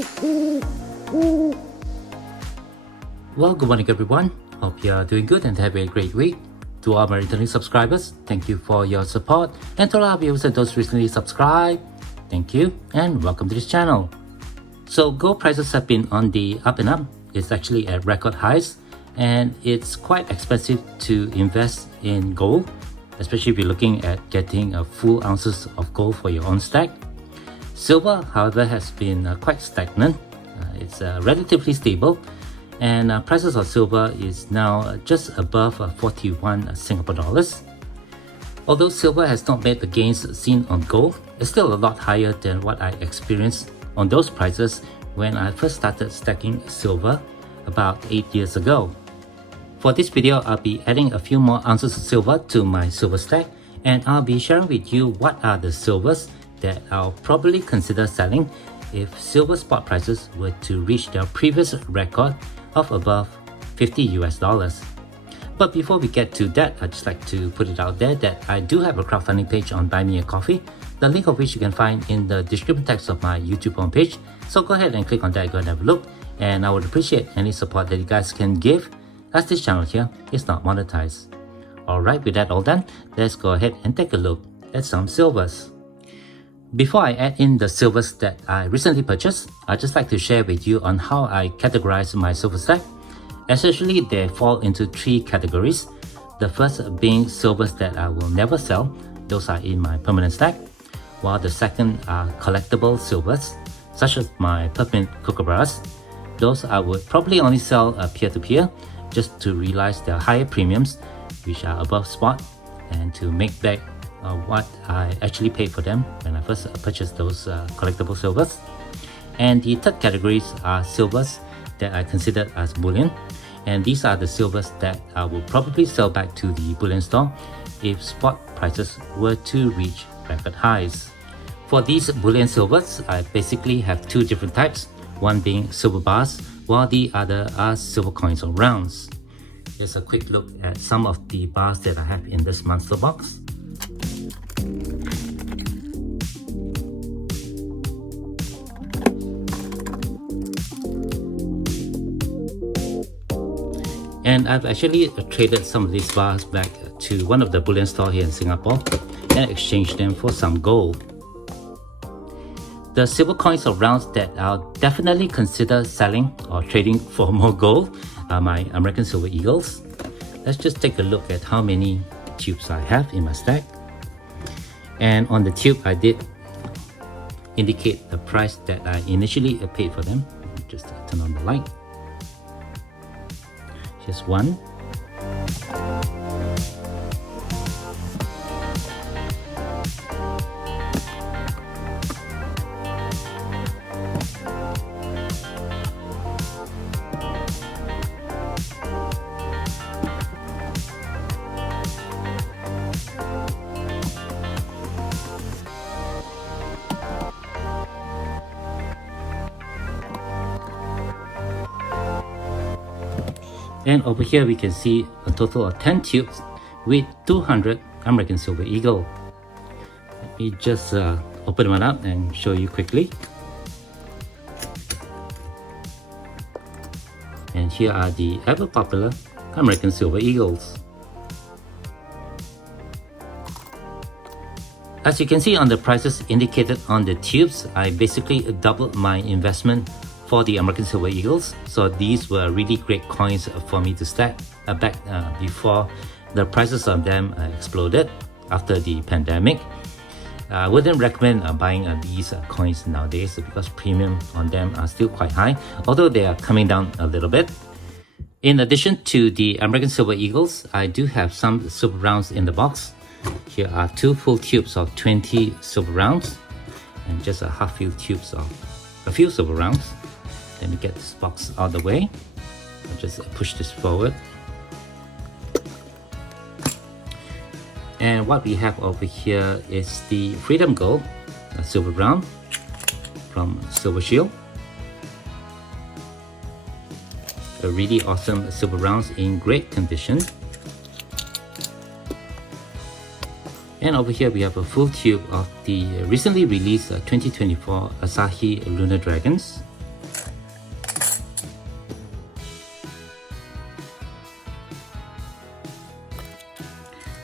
Well, good morning everyone. Hope you are doing good and having a great week. To all my returning subscribers, thank you for your support. And to all our viewers and those recently subscribed, thank you and welcome to this channel. So gold prices have been on the up and up. It's actually at record highs and it's quite expensive to invest in gold, especially if you're looking at getting a full ounces of gold for your own stack. Silver, however, has been quite stagnant. It's relatively stable. And prices of silver is now just above 41 Singapore dollars. Although silver has not made the gains seen on gold, it's still a lot higher than what I experienced on those prices when I first started stacking silver about 8 years ago. For this video, I'll be adding a few more ounces of silver to my silver stack, and I'll be sharing with you what are the silvers that I'll probably consider selling if silver spot prices were to reach their previous record of above $50 US. But before we get to that, I'd just like to put it out there that I do have a crowdfunding page on Buy Me a Coffee, the link of which you can find in the description text of my YouTube homepage. So go ahead and click on that, go and have a look, and I would appreciate any support that you guys can give, as this channel here is not monetized. Alright, with that all done, let's go ahead and take a look at some silvers. Before I add in the silvers that I recently purchased, I'd just like to share with you on how I categorize my silver stack. Essentially, they fall into three categories. The first being silvers that I will never sell, those are in my permanent stack, while the second are collectible silvers, such as my peppermint kookaburras. Those I would probably only sell peer-to-peer, just to realize their higher premiums, which are above spot, and to make back what I actually paid for them when I first purchased those collectible silvers. And the third categories are silvers that I consider as bullion, and these are the silvers that I will probably sell back to the bullion store if spot prices were to reach record highs. For these bullion silvers, I basically have two different types, one being silver bars while the other are silver coins or rounds. Here's a quick look at some of the bars that I have in this monster box. And I've actually traded some of these bars back to one of the bullion stores here in Singapore and exchanged them for some gold. The silver coins or rounds that I'll definitely consider selling or trading for more gold are my American Silver Eagles. Let's just take a look at how many tubes I have in my stack. And on the tube, I did indicate the price that I initially paid for them. Just turn on the light. Just one. And over here we can see a total of 10 tubes with 200 American Silver Eagle. Let me just open one up and show you quickly. And here are the ever popular American Silver Eagles. As you can see on the prices indicated on the tubes, I basically doubled my investment for the American Silver Eagles. So these were really great coins for me to stack back before the prices of them exploded after the pandemic. I wouldn't recommend buying these coins nowadays because premium on them are still quite high, although they are coming down a little bit. In addition to the American Silver Eagles, I do have some silver rounds in the box. Here are two full tubes of 20 silver rounds and just a half filled tubes of a few silver rounds. Let me get this box out of the way. I'll just push this forward. And what we have over here is the Freedom Gold, a silver round from Silver Shield. A really awesome silver rounds in great condition. And over here we have a full tube of the recently released 2024 Asahi Lunar Dragons.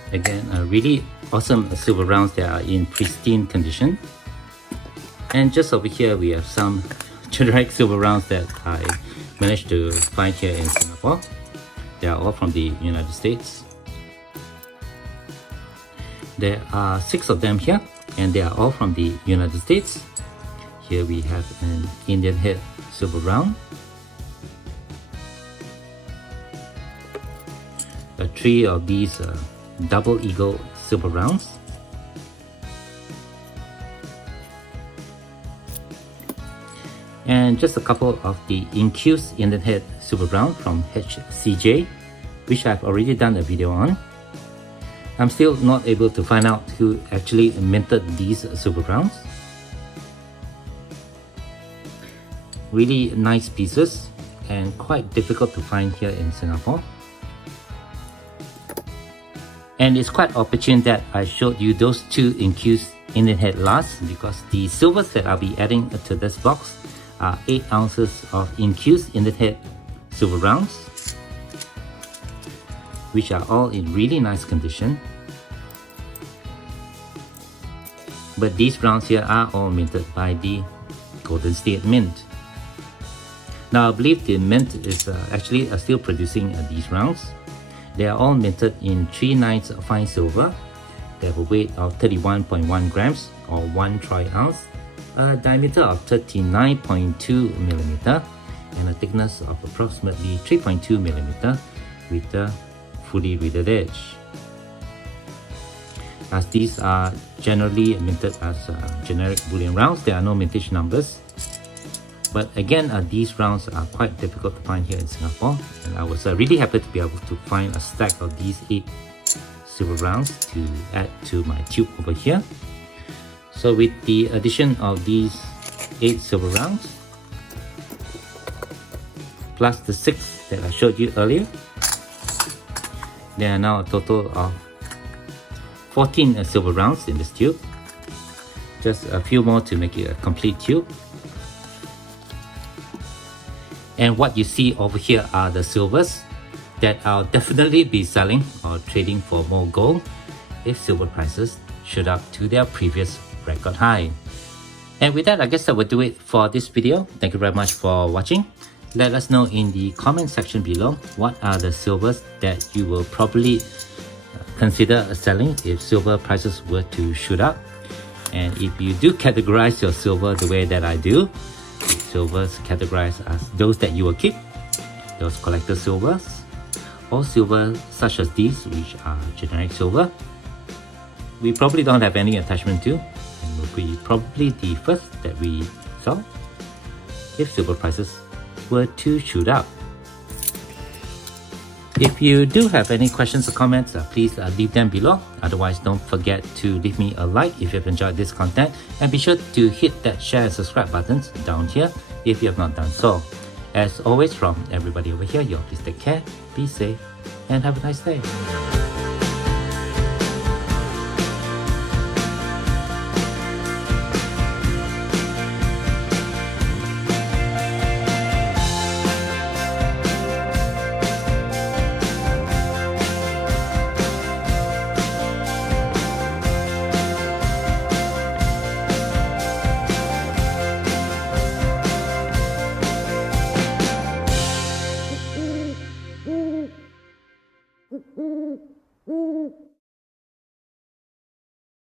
Again, really awesome silver rounds that are in pristine condition. And just over here, we have some generic silver rounds that I managed to find here in Singapore. They are all from the United States. There are 6 of them here, and they are all from the United States. Here we have an Indian head silver round, a 3 of these double eagle silver rounds, and just a couple of the infused Indian head silver round from HCJ, which I've already done a video on. I'm still not able to find out who actually minted these silver rounds. Really nice pieces and quite difficult to find here in Singapore. And it's quite opportune that I showed you those 2 infused Indian head last, because the silvers that I'll be adding to this box are 8 ounces of infused Indian head silver rounds, which are all in really nice condition. But these rounds here are all minted by the Golden State Mint. Now I believe the mint is actually still producing these rounds. They are all minted in 3 nines fine silver. They have a weight of 31.1 grams or 1 troy-ounce, a diameter of 39.2 millimeter, and a thickness of approximately 3.2 millimeter with a fully riveted edge. As these are generally minted as generic bullion rounds, there are no mintage numbers. But again, these rounds are quite difficult to find here in Singapore, and I was really happy to be able to find a stack of these 8 silver rounds to add to my tube over here. So with the addition of these 8 silver rounds, plus the 6 that I showed you earlier, there are now a total of 14 silver rounds in this tube. Just a few more to make it a complete tube. And what you see over here are the silvers that I'll definitely be selling or trading for more gold if silver prices shoot up to their previous record high. And with that, I guess that will do it for this video. Thank you very much for watching. Let us know in the comment section below what are the silvers that you will probably consider selling if silver prices were to shoot up. And if you do categorize your silver the way that I do, silvers categorized as those that you will keep, those collector silvers, or silver such as these, which are generic silver, we probably don't have any attachment to, and will be probably the first that we sell if silver prices were to shoot up. If you do have any questions or comments, please leave them below. Otherwise, don't forget to leave me a like if you've enjoyed this content, and be sure to hit that share and subscribe buttons down here if you have not done so. As always, from everybody over here, you all please take care, be safe, and have a nice day. Mm-hmm.